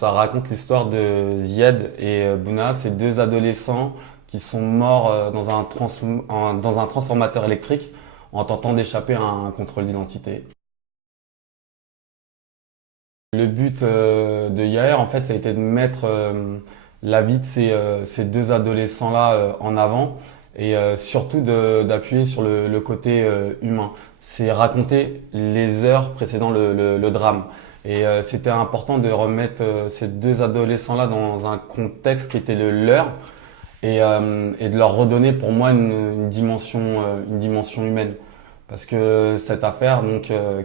Ça raconte l'histoire de Zied et Bouna, ces deux adolescents qui sont morts dans un transformateur électrique en tentant d'échapper à un contrôle d'identité. Le but de Yaher, en fait, ça a été de mettre la vie de ces deux adolescents-là en avant et surtout d'appuyer sur le côté humain. C'est raconter les heures précédant le drame. Et c'était important de remettre ces deux adolescents-là dans un contexte qui était le leur et de leur redonner pour moi une dimension humaine. Parce que cette affaire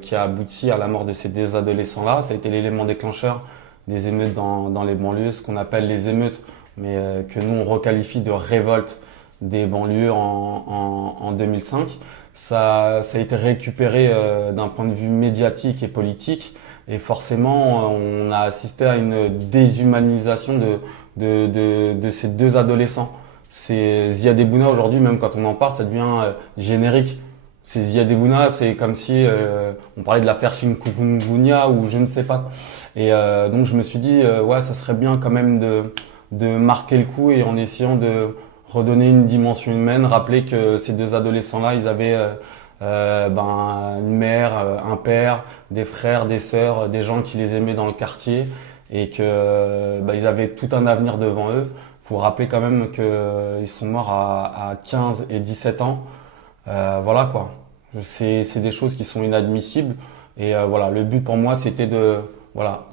qui a abouti à la mort de ces deux adolescents-là, ça a été l'élément déclencheur des émeutes dans les banlieues, ce qu'on appelle les émeutes, mais que nous on requalifie de révolte des banlieues en 2005. Ça a été récupéré d'un point de vue médiatique et politique, et forcément on a assisté à une déshumanisation de ces deux adolescents. C'est Ziad et Bouna aujourd'hui, même quand on en parle, ça devient générique. C'est Ziad et Bouna, c'est comme si on parlait de l'affaire Chikungunya ou je ne sais pas. Et donc je me suis dit, ouais, ça serait bien quand même de marquer le coup et en essayant de redonner une dimension humaine, rappeler que ces deux adolescents-là, ils avaient une mère, un père, des frères, des sœurs, des gens qui les aimaient dans le quartier et que ils avaient tout un avenir devant eux. Faut rappeler quand même qu'ils sont morts à 15 et 17 ans. Voilà quoi. C'est des choses qui sont inadmissibles. Et voilà, le but pour moi, c'était de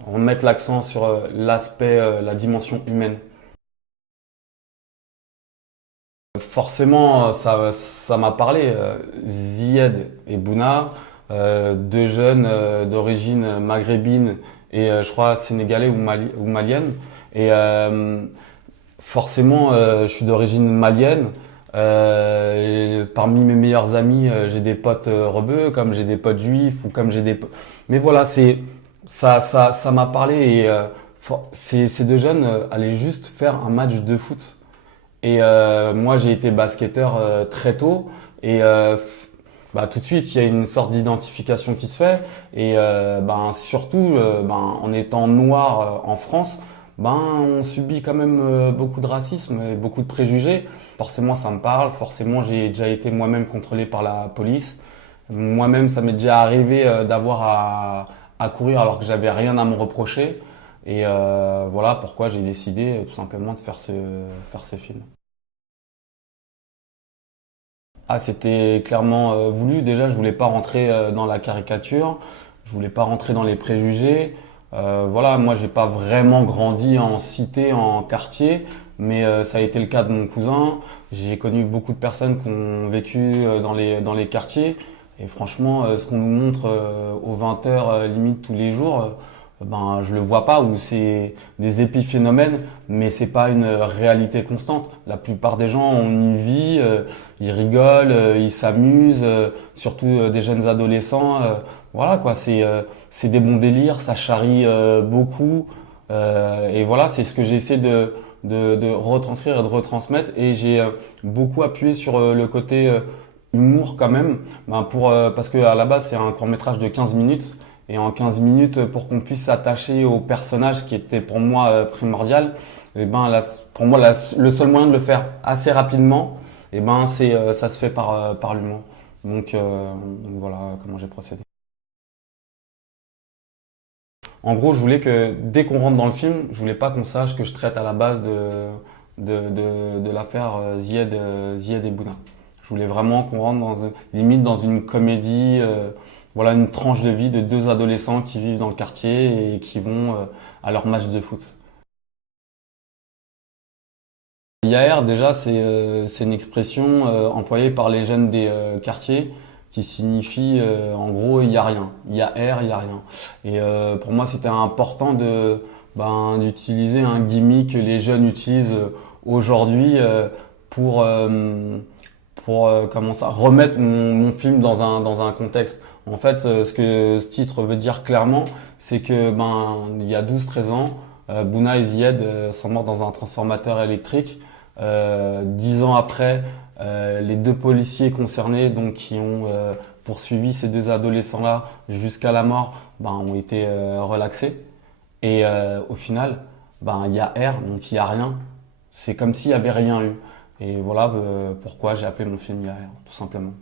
remettre l'accent sur l'aspect, la dimension humaine. Forcément, ça m'a parlé. Zied et Bouna, deux jeunes d'origine maghrébine et je crois sénégalais ou malienne. Et forcément, je suis d'origine malienne. Parmi mes meilleurs amis, j'ai des potes rebeux, comme j'ai des potes juifs ou comme j'ai des. Mais voilà, ça m'a parlé et ces deux jeunes allaient juste faire un match de foot. Et moi, j'ai été basketteur très tôt et tout de suite, il y a une sorte d'identification qui se fait et surtout en étant noir en France, on subit quand même beaucoup de racisme et beaucoup de préjugés. Forcément, ça me parle. Forcément, j'ai déjà été moi-même contrôlé par la police. Moi-même, ça m'est déjà arrivé d'avoir à courir alors que j'avais rien à me reprocher. Et voilà pourquoi j'ai décidé tout simplement de faire ce film. Ah, c'était clairement voulu. Déjà, je voulais pas rentrer dans la caricature. Je voulais pas rentrer dans les préjugés. Voilà, moi, j'ai pas vraiment grandi en cité, en quartier, mais ça a été le cas de mon cousin. J'ai connu beaucoup de personnes qui ont vécu dans les quartiers. Et franchement, ce qu'on nous montre aux 20 heures limite tous les jours, je le vois pas ou c'est des épiphénomènes, mais c'est pas une réalité constante. La plupart des gens ont une vie, ils rigolent, ils s'amusent, surtout des jeunes adolescents. Voilà quoi, c'est des bons délires, ça charrie beaucoup. Et voilà, c'est ce que j'essaie de retranscrire et de retransmettre. Et j'ai beaucoup appuyé sur le côté humour quand même, parce que à la base c'est un court-métrage de 15 minutes. Et en 15 minutes, pour qu'on puisse s'attacher au personnage qui était pour moi primordial, pour moi le seul moyen de le faire assez rapidement, ça se fait par l'humour. Donc voilà comment j'ai procédé. En gros, je voulais que dès qu'on rentre dans le film, je voulais pas qu'on sache que je traite à la base de l'affaire Zied et Bouna. Je voulais vraiment qu'on rentre limite dans une comédie, voilà une tranche de vie de deux adolescents qui vivent dans le quartier et qui vont à leur match de foot. Yaher, déjà, c'est une expression employée par les jeunes des quartiers qui signifie en gros il y a rien. Yaher, il y a rien. Et pour moi, c'était important d'utiliser un gimmick que les jeunes utilisent aujourd'hui pour comment ça remettre mon film dans un contexte. En fait, ce que ce titre veut dire clairement, c'est que il y a 12-13 ans, Bouna et Zied sont morts dans un transformateur électrique. 10 ans après, les deux policiers concernés, donc qui ont poursuivi ces deux adolescents-là jusqu'à la mort, ont été relaxés. Et au final, ben, il y a R, donc il y a rien. C'est comme s'il y avait rien eu. Et voilà pourquoi j'ai appelé mon film Il y a R, tout simplement.